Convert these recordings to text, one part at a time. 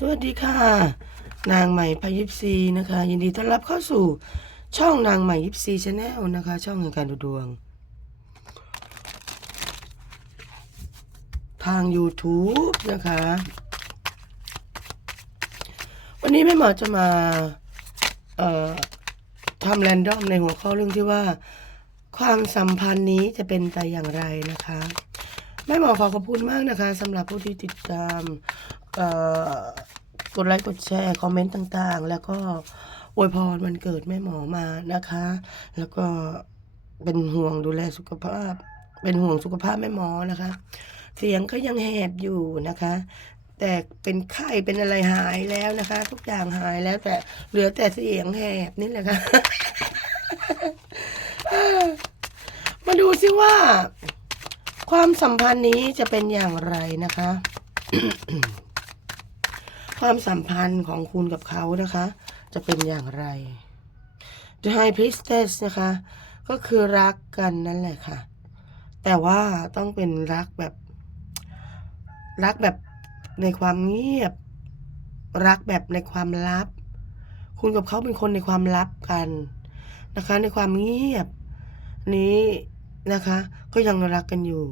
สวัสดีค่ะ นางใหม่พายิปซีนะคะ ยินดีต้อนรับเข้าสู่ช่องนางใหม่ยิปซีชาแนลนะคะ ช่องแห่งการดูดวง ทาง YouTube นะคะ วันนี้แม่หมอจะมาทำแรนดอมในหัวข้อเรื่องที่ว่า ความสัมพันธ์นี้จะเป็นไปอย่างไรนะคะแม่หมอขอขอบคุณมากนะคะสำหรับผู้ที่ติดตาม กดไลค์กดแชร์คอมเมนต์ต่างๆ แล้วก็อวยพรวันเกิดแม่หมอมานะคะ แล้วก็เป็นห่วงดูแลสุขภาพ เป็นห่วงสุขภาพแม่หมอนะคะ เสียงก็ยังแหบอยู่นะคะ แต่เป็นไข้เป็นอะไรหายแล้วนะคะ ทุกอย่างหายแล้วแต่เหลือแต่เสียงแหบนี่แหละค่ะมาดูซิว่า ความสัมพันธ์นี้จะเป็นอย่างไรนะคะ ความสัมพันธ์ของคุณกับเขานะคะ จะเป็นอย่างไร The High Priestess นะคะ ก็คือรักกันนั่นแหละค่ะ แต่ว่าต้องเป็นรักแบบ รักแบบในความเงียบ รักแบบในความลับ คุณกับเขาเป็นคนในความลับกันนะคะ ในความเงียบ นี้นะคะ ก็ยังรักกันอยู่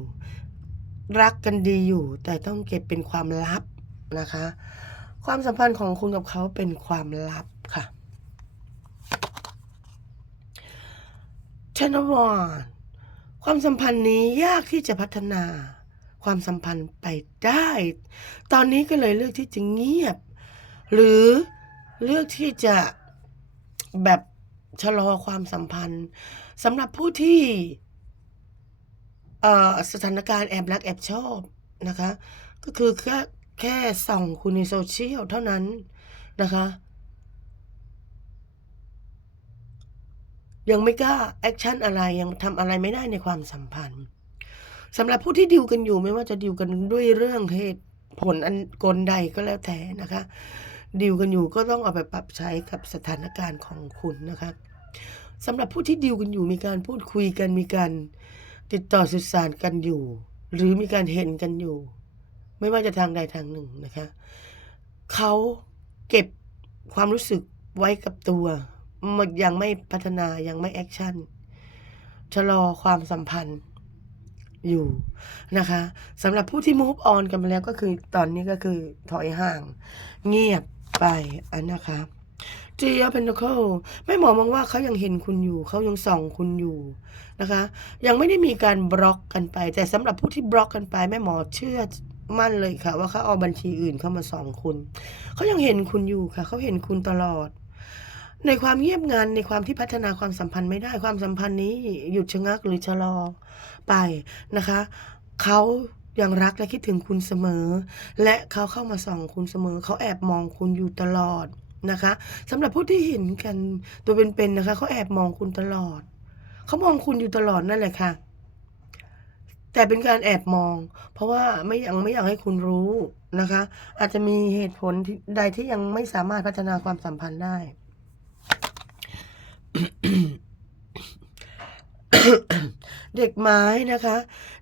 รักกันดีอยู่ แต่ต้องเก็บเป็นความลับนะคะ ความสัมพันธ์ของคุณกับเขาเป็นความลับค่ะชนวรความสัมพันธ์นี้ยากที่จะพัฒนาความสัมพันธ์ไปได้ ตอนนี้ก็เลยเลือกที่จะเงียบ หรือเลือกที่จะแบบชะลอความสัมพันธ์สำหรับผู้ที่เอ่อสถานการณ์แอบรักแอบชอบนะคะ ก็คือ แค่ส่องคุณในโซเชียลเท่านั้นนะคะ ยังไม่กล้าแอคชั่นอะไรยังทำอะไรไม่ได้ในความสัมพันธ์สำหรับผู้ที่ดิวกันอยู่ไม่ว่าจะดิวกันด้วยเรื่องเหตุผลอันกลใดก็แล้วแต่นะคะดิวกันอยู่ก็ต้องเอาไปปรับใช้กับสถานการณ์ของคุณนะคะสำหรับผู้ที่ดิวกันอยู่มีการพูดคุยกันมีการติดต่อสื่อสารกันอยู่ หรือมีการเห็นกันอยู่ ไม่ว่าจะทางใดทางหนึ่งนะคะ เขาเก็บความรู้สึกไว้กับตัวมันยังไม่พัฒนายังไม่แอคชั่นชะลอความสัมพันธ์อยู่นะคะสำหรับผู้ที่ move on กันไปแล้วก็คือตอนนี้ก็คือถอยห่าง เงียบไปอันนะคะเจียเพนท c เคิลไม่หมอมองว่าเขายังเห็นคุณอยู่ เขายังส่องคุณอยู่นะคะ ยังไม่ได้มีการบล็อกกันไป แต่สำหรับผู้ที่บล็อกกันไปแม่หมอเชื่อ มั่นเลยค่ะ ว่าเขาเอาบัญชีอื่นเข้ามาส่องคุณ เขายังเห็นคุณอยู่ค่ะ เขาเห็นคุณตลอด ในความเงียบงันในความที่พัฒนาความสัมพันธ์ไม่ได้ ความสัมพันธ์นี้หยุดชะงักหรือชะลอไปนะคะ เขายังรักและคิดถึงคุณเสมอ และเขาเข้ามาส่องคุณเสมอ เขาแอบมองคุณอยู่ตลอดนะคะสำหรับผู้ที่เห็นกันตัวเป็นๆนะคะเขาแอบมองคุณตลอด เขามองคุณอยู่ตลอดนั่นแหละค่ะ แต่เป็นการแอบมอง เพราะว่าไม่ยังไม่อยากให้คุณรู้นะคะ อาจจะมีเหตุผลใดที่ยังไม่สามารถพัฒนาความสัมพันธ์ได้ เด็กไม้นะคะ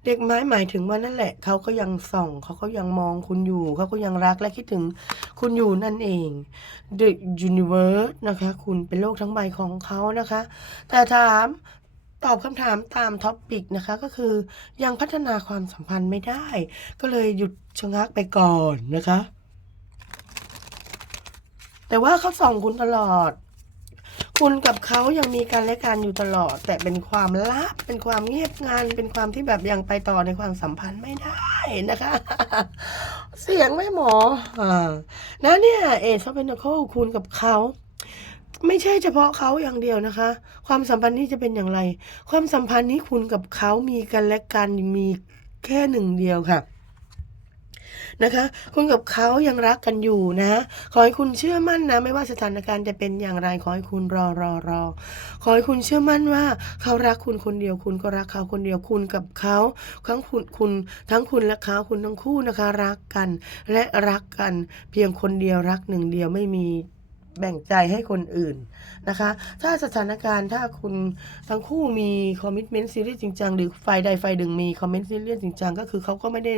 เด็กไม้หมายถึงว่านั่นแหละเขาก็ยังส่องเขาก็ยังมองคุณอยู่ เขาก็ยังรักและคิดถึงคุณอยู่นั่นเอง The Universe นะคะ คุณเป็นโลกทั้งใบของเขานะคะ แต่ถาม ตอบคำถามตามท็อปปิกนะคะก็คือยังพัฒนาความสัมพันธ์ไม่ได้ ก็เลยหยุดชะงักไปก่อนนะคะ แต่ว่าเขาส่องคุณตลอด คุณกับเขายังมีกันและกันอยู่ตลอด แต่เป็นความลับเป็นความเงียบงันเป็นความที่แบบยังไปต่อในความสัมพันธ์ไม่ได้นะคะ เสียงไม่หมออ่านะเนี่ยเอซอเป็นโคคุณกับเขา ไม่ใช่เฉพาะเขาอย่างเดียวนะคะ ความสัมพันธ์นี้จะเป็นอย่างไร ความสัมพันธ์นี้คุณกับเขามีกันและกันมีแค่หนึ่งเดียวค่ะนะคะคุณกับเขายังรักกันอยู่นะขอให้คุณเชื่อมั่นนะ ไม่ว่าสถานการณ์จะเป็นอย่างไรขอให้คุณรอรอรอขอให้คุณเชื่อมั่นว่า เขารักคุณคนเดียว คุณก็รักเขาคนเดียวคุณกับเขาทั้งคุณคุณทั้งคุณและเขาคุณทั้งคู่นะคะ รักกันและรักกัน เพียงคนเดียวรักหนึ่งเดียวไม่มี แบ่งใจให้คนอื่นนะคะ ถ้าสถานการณ์ถ้าคุณทั้งคู่มีคอมมิชเมนต์ซีเรียสจริงจังหรือฝ่ายใดฝ่ายหนึ่งมีคอมเมนต์ซีเรียสจริงจังก็คือเขาก็ไม่ได้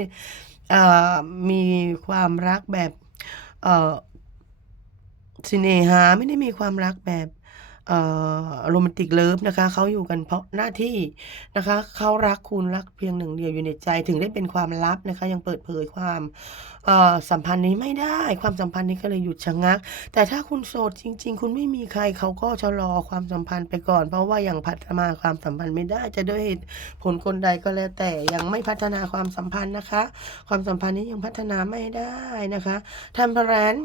อ่อมีความรักแบบเสน่หาไม่ได้มีความรักแบบ เอ่อ romantic love นะคะเขาอยู่กันเพราะหน้าที่นะคะเขารักคุณรักเพียงหนึ่งเดียวอยู่ในใจถึงได้เป็นความลับนะคะ ยังเปิดเผยความสัมพันธ์นี้ไม่ได้ ความสัมพันธ์นี้ก็เลยหยุดชะงัก แต่ถ้าคุณโสดจริง ๆ คุณไม่มีใครเขาก็ชะลอความสัมพันธ์ไปก่อน เพราะว่ายังพัฒนาความสัมพันธ์ไม่ได้ จะด้วยเหตุผลกลใดก็แล้วแต่ยังไม่พัฒนาความสัมพันธ์นะคะ ความสัมพันธ์นี้ยังพัฒนาไม่ได้นะคะทำแพรน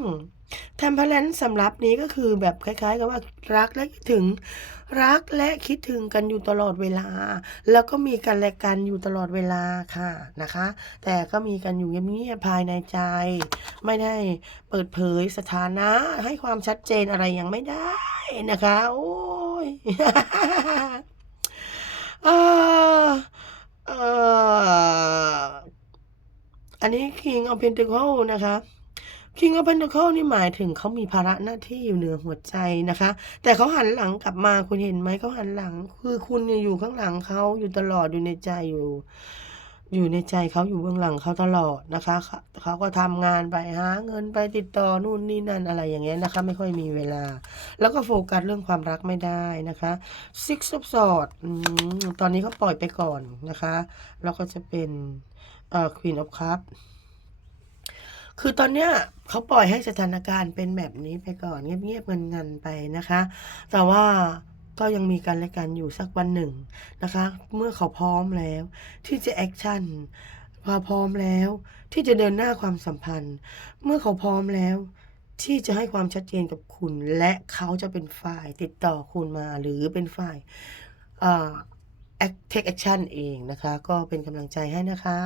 Temperance สำหรับนี้ก็คือแบบคล้าย ๆ กับว่ารักและคิดถึงรักและคิดถึงกันอยู่ตลอดเวลา แล้วก็มีกันและกันอยู่ตลอดเวลาค่ะนะคะ แต่ก็มีกันอยู่เงียบๆภายในใจ ไม่ได้เปิดเผยสถานะให้ความชัดเจนอะไรยังไม่ได้นะคะ โอ๊ยเออเอออันนี้ King of Pentacles นะคะ King of Pentacle นี่หมายถึงเขามีภาระหน้าที่อยู่เหนือหัวใจนะคะ แต่เขาหันหลังกลับมาคุณเห็นไหมเขาหันหลัง คือคุณเนี่ยอยู่ข้างหลังเขาอยู่ตลอดอยู่ในใจอยู่ อยู่ในใจเขาอยู่เบื้องหลังเขาตลอดนะคะเขาก็ทำงานไปหาเงินไปติดต่อนู่นนี่นั่นอะไรอย่างเงี้ยนะคะ ไม่ค่อยมีเวลา แล้วก็โฟกัสเรื่องความรักไม่ได้นะคะ Six of Swords อืมตอนนี้เขาปล่อยไปก่อนนะคะ แล้วก็จะเป็นเอ่อ Queen of Cups คือตอนเนี้ยเขาปล่อยให้สถานการณ์เป็นแบบนี้ไปก่อนเงียบๆเงันๆไปนะคะ แต่ว่าก็ยังมีกันและกันอยู่สักวันหนึ่งนะคะ เมื่อเขาพร้อมแล้ว ที่จะแอกชันพอพร้อมแล้ว ที่จะเดินหน้าความสัมพันธ์ เมื่อเขาพร้อมแล้วที่จะให้ความชัดเจนกับคุณ และเขาจะเป็นฝ่ายติดต่อคุณมา หรือเป็นฝ่ายอ่าแอก take action เองนะคะ ก็เป็นกำลังใจให้นะคะ